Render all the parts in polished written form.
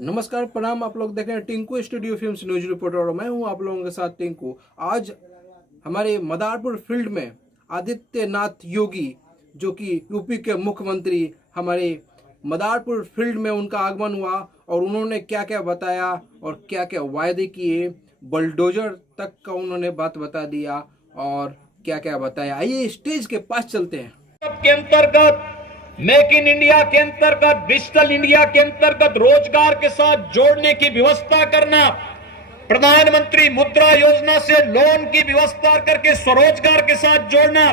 नमस्कार, प्रणाम। आप लोग देख रहे हैं Tinku studio films news reporter और मैं हूं आप लोगों के साथ टिंकू। आज हमारे मदारपुर फील्ड में आदित्यनाथ योगी, जो कि यूपी के मुख्यमंत्री, हमारे मदारपुर फील्ड में उनका आगमन हुआ और उन्होंने क्या क्या बताया और क्या क्या वायदे किए, बलडोजर तक का उन्होंने बात बता दिया और क्या क्या बताया। आइए स्टेज के पास चलते हैं। के अंतर्गत, मेक इन इंडिया के अंतर्गत, डिजिटल इंडिया के अंतर्गत रोजगार के साथ जोड़ने की व्यवस्था करना, प्रधानमंत्री मुद्रा योजना से लोन की व्यवस्था करके स्वरोजगार के साथ जोड़ना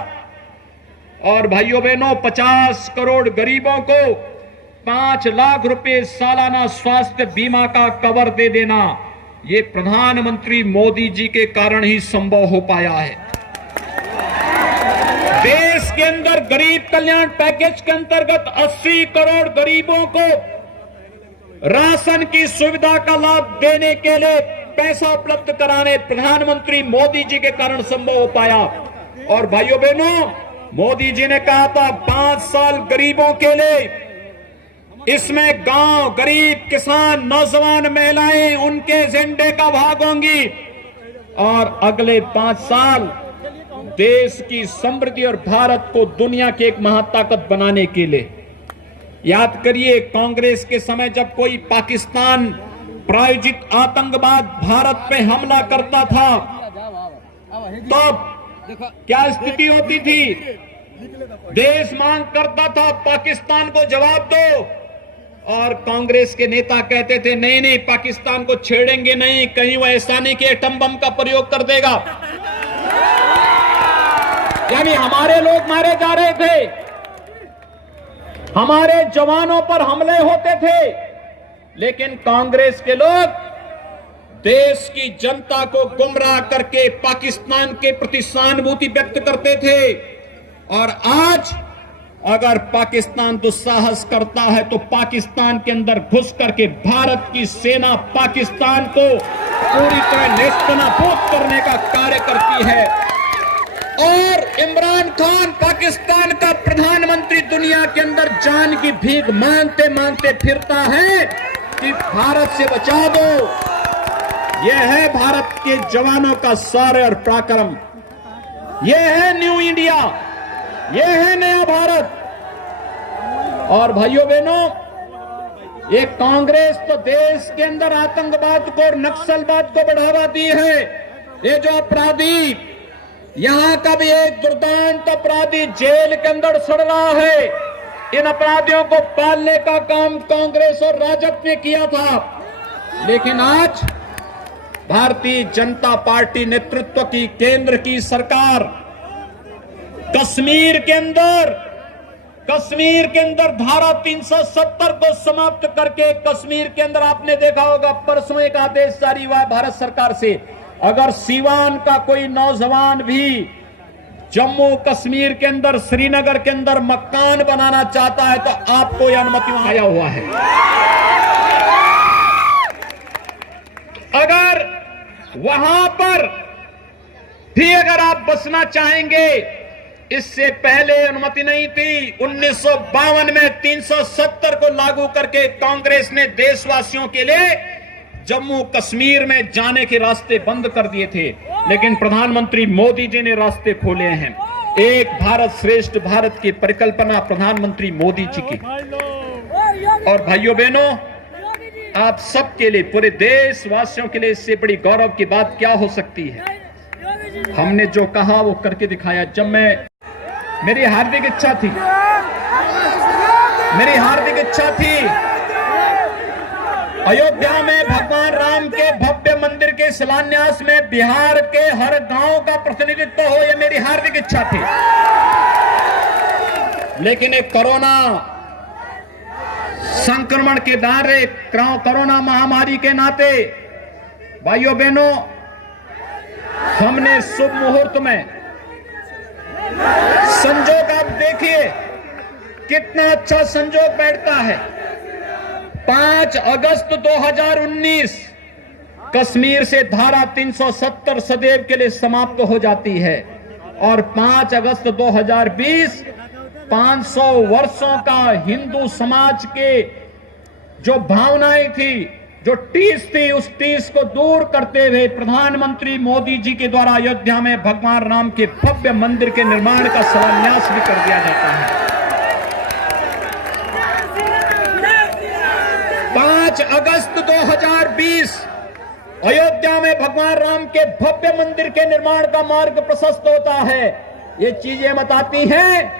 और भाइयों बहनों 50 करोड़ गरीबों को 5 लाख रुपए सालाना स्वास्थ्य बीमा का कवर दे देना, ये प्रधानमंत्री मोदी जी के कारण ही संभव हो पाया है। देश के अंदर गरीब कल्याण पैकेज के अंतर्गत 80 करोड़ गरीबों को राशन की सुविधा का लाभ देने के लिए पैसा उपलब्ध कराने प्रधानमंत्री मोदी जी के कारण संभव हो पाया। और भाइयों बहनों, मोदी जी ने कहा था 5 साल गरीबों के लिए, इसमें गांव, गरीब, किसान, नौजवान, महिलाएं उनके एजेंडे का भाग होंगी और अगले 5 साल देश की समृद्धि और भारत को दुनिया की एक महाताकत बनाने के लिए। याद करिए, कांग्रेस के समय जब कोई पाकिस्तान प्रायोजित आतंकवाद भारत पे हमला करता था तो क्या स्थिति होती थी? देश मांग करता था पाकिस्तान को जवाब दो और कांग्रेस के नेता कहते थे नहीं नहीं, पाकिस्तान को छेड़ेंगे नहीं, कहीं वो ऐसा नहीं कि एटम बम का प्रयोग कर देगा। यानी हमारे लोग मारे जा रहे थे, हमारे जवानों पर हमले होते थे, लेकिन कांग्रेस के लोग देश की जनता को गुमराह करके पाकिस्तान के प्रति सहानुभूति व्यक्त करते थे। और आज अगर पाकिस्तान दुस्साहस करता है तो पाकिस्तान के अंदर घुस करके भारत की सेना पाकिस्तान को पूरी तरह नेस्तनाबूद करने का कार्य करती है। और इमरान खान, पाकिस्तान का प्रधानमंत्री, दुनिया के अंदर जान की भीख मांगते मांगते फिरता है कि भारत से बचा दो। यह है भारत के जवानों का शौर्य और पराक्रम, यह है न्यू इंडिया, यह है नया भारत। और भाइयों बहनों, ये कांग्रेस तो देश के अंदर आतंकवाद को और नक्सलवाद को बढ़ावा दी है। ये जो अपराधी, यहां का भी एक दुर्दांत अपराधी जेल के अंदर सड़ रहा है, इन अपराधियों को पालने का काम कांग्रेस और राजद ने किया था। लेकिन आज भारतीय जनता पार्टी नेतृत्व की केंद्र की सरकार कश्मीर के अंदर धारा 370 को समाप्त करके, कश्मीर के अंदर आपने देखा होगा परसों एक आदेश जारी हुआ भारत सरकार से, अगर सीवान का कोई नौजवान भी जम्मू कश्मीर के अंदर, श्रीनगर के अंदर मकान बनाना चाहता है तो आपको यह अनुमति आया हुआ है। अगर वहां पर भी अगर आप बसना चाहेंगे, इससे पहले अनुमति नहीं थी। 1952 में 370 को लागू करके कांग्रेस ने देशवासियों के लिए जम्मू कश्मीर में जाने के रास्ते बंद कर दिए थे, लेकिन प्रधानमंत्री मोदी जी ने रास्ते खोले हैं। एक भारत श्रेष्ठ भारत की परिकल्पना प्रधानमंत्री मोदी जी की। और भाइयों बहनों, आप सबके लिए, पूरे देशवासियों के लिए इससे बड़ी गौरव की बात क्या हो सकती है? हमने जो कहा वो करके दिखाया। जब मेरी हार्दिक इच्छा थी अयोध्या में भगवान राम के भव्य मंदिर के शिलान्यास में बिहार के हर गांव का प्रतिनिधित्व हो, यह मेरी हार्दिक इच्छा थी। लेकिन एक कोरोना संक्रमण के दायरे, कोरोना महामारी के नाते भाइयों बहनों, हमने शुभ मुहूर्त में संजोग, आप देखिए कितना अच्छा संजोग बैठता है। 5 अगस्त 2019 कश्मीर से धारा 370 सदैव के लिए समाप्त हो जाती है और 5 अगस्त 2020 500 वर्षों का हिंदू समाज के जो भावनाएं थी, जो टीस थी, उस टीस को दूर करते हुए प्रधानमंत्री मोदी जी के द्वारा अयोध्या में भगवान राम के भव्य मंदिर के निर्माण का शिलान्यास भी कर दिया जाता है। 5 अगस्त 2020 अयोध्या में भगवान राम के भव्य मंदिर के निर्माण का मार्ग प्रशस्त होता है। ये चीजें बताती हैं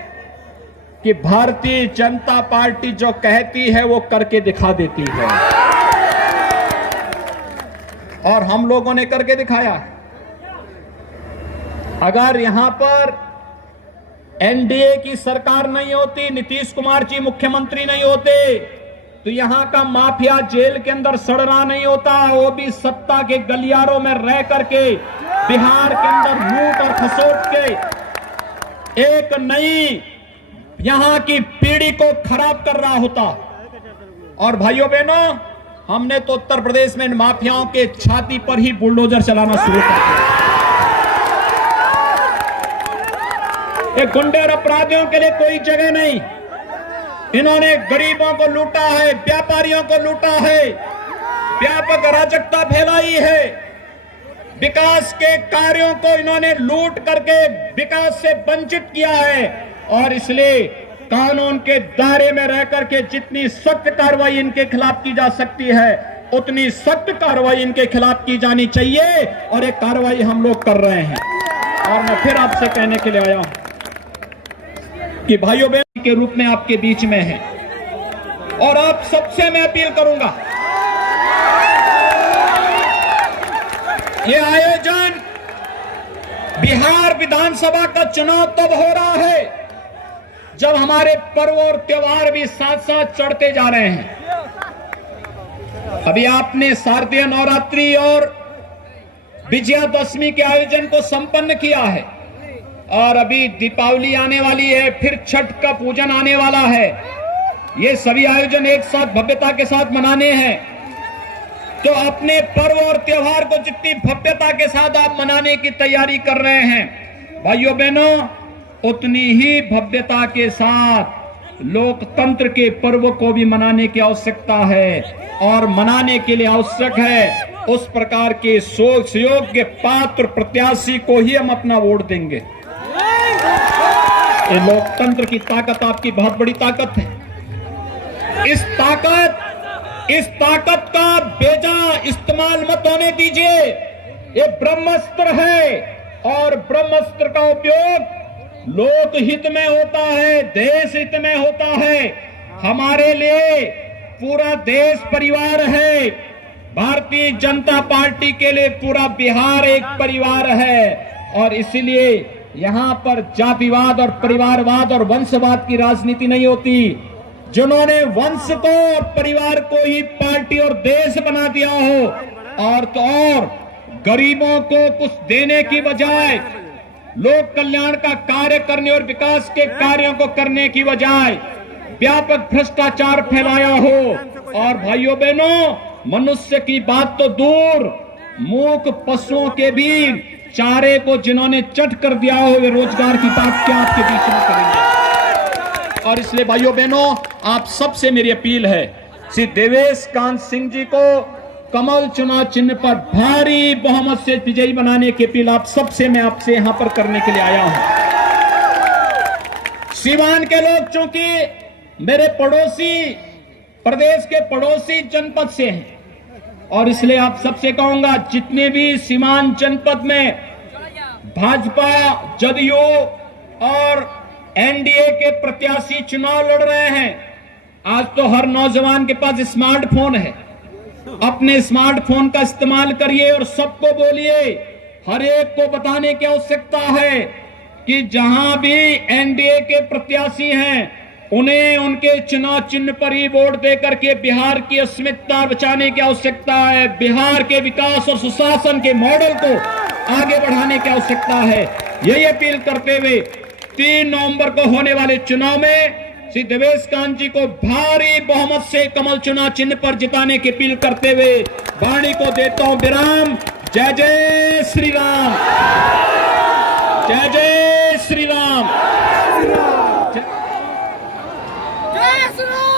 कि भारतीय जनता पार्टी जो कहती है वो करके दिखा देती है, और हम लोगों ने करके दिखाया। अगर यहां पर एनडीए की सरकार नहीं होती, नीतीश कुमार जी मुख्यमंत्री नहीं होते, तो यहां का माफिया जेल के अंदर सड़ रहा नहीं होता, वो भी सत्ता के गलियारों में रह करके बिहार के अंदर लूट और खसोट के एक नई यहां की पीढ़ी को खराब कर रहा होता। और भाइयों बहनों, हमने तो उत्तर प्रदेश में इन माफियाओं के छाती पर ही बुलडोजर चलाना शुरू कर दिया। ये गुंडे और अपराधियों के लिए कोई जगह नहीं। इन्होंने गरीबों को लूटा है, व्यापारियों को लूटा है, व्यापक अराजकता फैलाई है, विकास के कार्यों को इन्होंने लूट करके विकास से वंचित किया है। और इसलिए कानून के दायरे में रह करके जितनी सख्त कार्रवाई इनके खिलाफ की जा सकती है, उतनी सख्त कार्रवाई इनके खिलाफ की जानी चाहिए, और एक कार्रवाई हम लोग कर रहे हैं। और मैं फिर आपसे कहने के लिए आया हूं कि भाइयों बहनों के रूप में आपके बीच में है, और आप सबसे मैं अपील करूंगा, ये आयोजन बिहार विधानसभा का चुनाव तब हो रहा है जब हमारे पर्व और त्योहार भी साथ साथ चढ़ते जा रहे हैं। अभी आपने शारदीय नवरात्रि और विजयादशमी के आयोजन को संपन्न किया है, और अभी दीपावली आने वाली है, फिर छठ का पूजन आने वाला है। ये सभी आयोजन एक साथ भव्यता के साथ मनाने हैं। तो अपने पर्व और त्योहार को जितनी भव्यता के साथ आप मनाने की तैयारी कर रहे हैं, भाइयों बहनों, उतनी ही भव्यता के साथ लोकतंत्र के पर्व को भी मनाने की आवश्यकता है। और मनाने के लिए आवश्यक है उस प्रकार के योग्य पात्र प्रत्याशी को ही हम अपना वोट देंगे। ये लोकतंत्र की ताकत आपकी बहुत बड़ी ताकत है। इस ताकत का बेजा इस्तेमाल मत होने दीजिए। ये ब्रह्मास्त्र है, और ब्रह्मास्त्र का उपयोग लोक हित में होता है, देश हित में होता है। हमारे लिए पूरा देश परिवार है। भारतीय जनता पार्टी के लिए पूरा बिहार एक परिवार है, और इसलिए यहां पर जातिवाद और परिवारवाद और वंशवाद की राजनीति नहीं होती। जिन्होंने वंश को और परिवार को ही पार्टी और देश बना दिया हो, और तो और गरीबों को कुछ देने की बजाय, लोक कल्याण का कार्य करने और विकास के कार्यों को करने की बजाय व्यापक भ्रष्टाचार फैलाया हो। और भाइयों बहनों, मनुष्य की बात तो दूर, मूक पशुओं के भी चारे को जिन्होंने चट कर दिया हो, वे रोजगार की बात क्या आपके बीच में करेंगे। और इसलिए भाइयों बहनों, आप सबसे मेरी अपील है, श्री देवेश कांत सिंह जी को कमल चुनाव चिन्ह पर भारी बहुमत से विजयी बनाने की अपील आप सबसे मैं आपसे यहां पर करने के लिए आया हूं। सीवान के लोग चूंकि मेरे पड़ोसी प्रदेश के पड़ोसी जनपद से हैं, और इसलिए आप सबसे कहूंगा, जितने भी सीवान जनपद में भाजपा, जदयू और एनडीए के प्रत्याशी चुनाव लड़ रहे हैं, आज तो हर नौजवान के पास स्मार्टफोन है। अपने स्मार्टफोन का इस्तेमाल करिए और सबको बोलिए, हर एक को बताने की आवश्यकता है कि जहां भी एनडीए के प्रत्याशी हैं, उन्हें उनके चुनाव चिन्ह पर ही वोट देकर के बिहार की अस्मिता बचाने की आवश्यकता है। बिहार के विकास और सुशासन के मॉडल को आगे बढ़ाने की आवश्यकता है। यही अपील करते हुए 3 नवंबर को होने वाले चुनाव में श्री देवेश कांत जी को भारी बहुमत से कमल चुनाव चिन्ह पर जिताने की अपील करते हुए वाणी को देता हूं विराम। जय जय श्री राम, जय जय श्री राम। जय श्री राम।